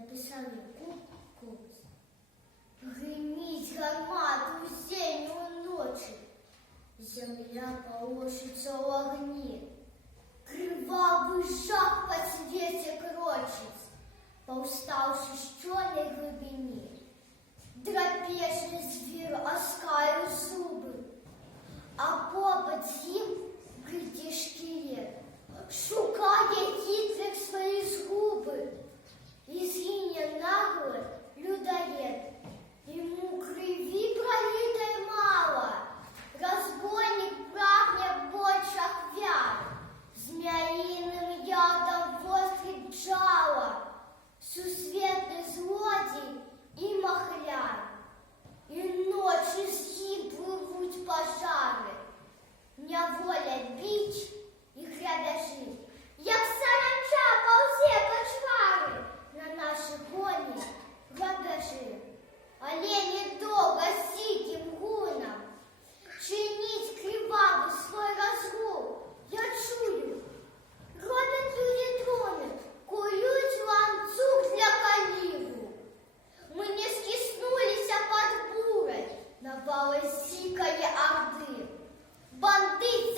написали купці. Гриміть гармату осенню ночі, земля полошится в огне. Кривавый жах по свете крочит, по уставшей черной глубине. Драпежный зверь оскалил зубы, а попад им грыти шкілет, шукає хитрих свої згуби, і згине нагло людоед. Ему крови пролитой мало, разбойник прагнет больше хвяр, змеиным ядом вострит жало, сусветный злодей и махляр. И ночью згиблый руть пожары, неволя бич и грабежи, як саранча ползе почвари, на наши гони грабежи. Олени долго сиким гуном чинить кривавый свой разгул. Я чую, робят люди троны, куют ланцуг для калибру. Мы не скиснулись под бурой, напала сикая орды. Бандит